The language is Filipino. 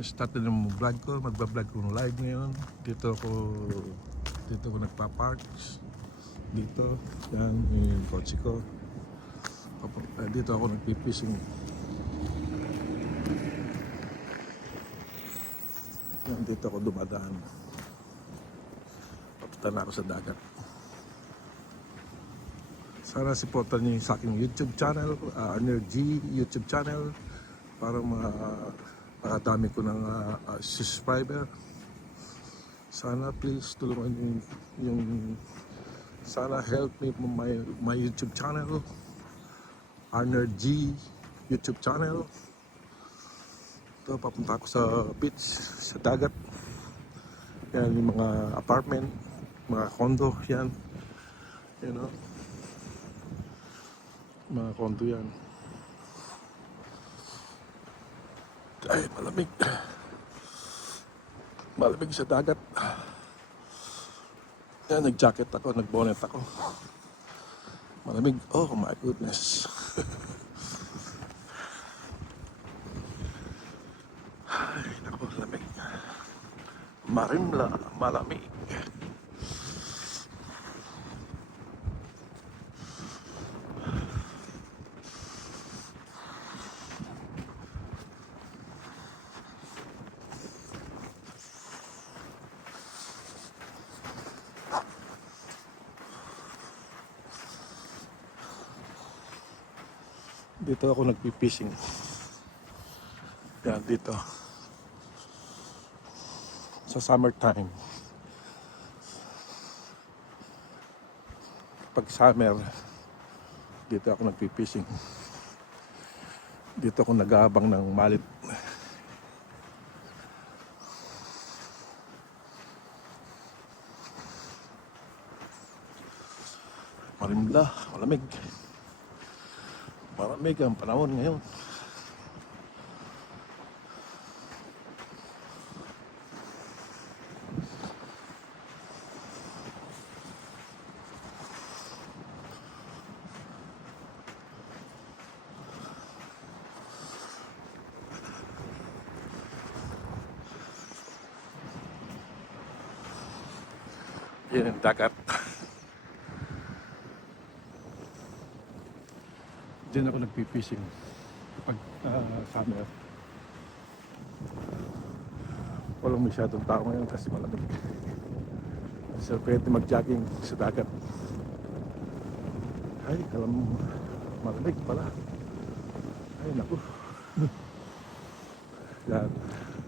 start na ng vlog ko, magbablog ko ng live ngayon. Dito ako nagpa-parks. Dito, yan, yung kotse ko. Dito ako nagpipising. Yan, dito ako dumadaan. Papunta na ako sa dagat. Sana supportan niyo sa aking YouTube channel, Energy YouTube channel, para makadami ko ng subscriber. Sana please tulungan niyo yung sana help me my YouTube channel, Energy YouTube channel. Ito, papunta ako sa beach, sa dagat. Yan yung mga apartment, mga condo, yan. You know, mga condo yan. Ay, malamig. Malamig sa dagat. Yan, nag-jacket ako, nag-bonnet ako. Malamig. Oh my goodness. Ay, naku, lamig. Marimla, malamig. Dito ako nagpipishing. Yan, dito. Sa summertime. Pag summer, dito ako nagpipishing. Dito ako nag-aabang ng malit. Marimla, malamig. Malamig ang panahon ngayon. Yan ang dagat. Diyan ako nagpipishing kapag summer. Walang masyadong tao ngayon kasi malamig. So pwede mag-jogging sa dagat. Ay, alam mo, malamig pala. Ay, naku. Yan.